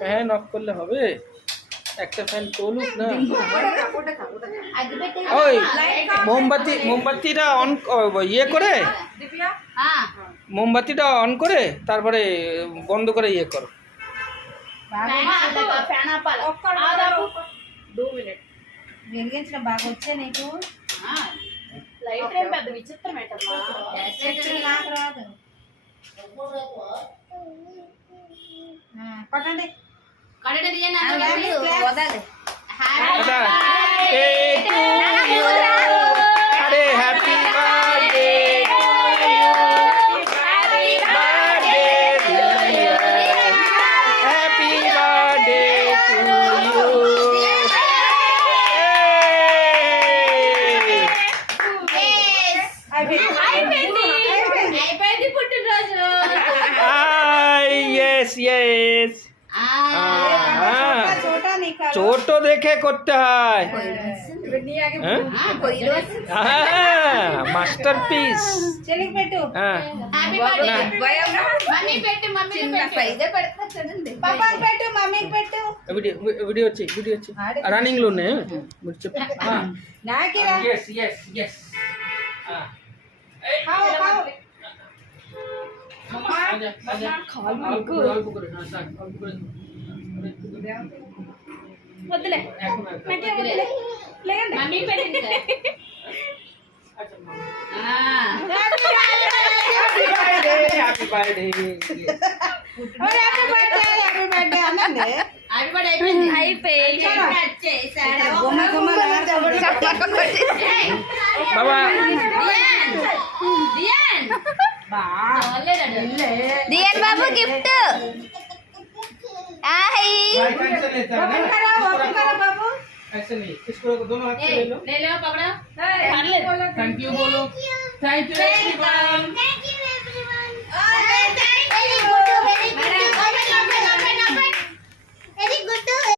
Fan of করলে হবে? একটা ফ্যান চলুক না। ওই মোমবাতিটা অন ইয়ে করে, মোমবাতিটা অন করে তারপরে বন্ধ করে ইয়ে করো। వెలిగించడం బాగా వచ్చా నీకు? నాకు రాదు. పట్టండి వదాలి. అరే happy birthday happy birthday to you. yes yes ছোট দেখে করতে হয়, মাস্টারপিস। పెట్టు. మమ్మీకి పెట్టు. వీడియో వచ్చి రన్నింగ్ లో ఉన్నాయి చెప్పు. వద్దులే నాకే వద్దులే లేదండి మమ్మీ పెట్టండి సార్. హ్యాపీ బర్త్డే అనండి. दियन बाबू गिफ्ट दोनों हाथ से ले लो, पकड़ो। थैंक यू बोलो, थैंक यू।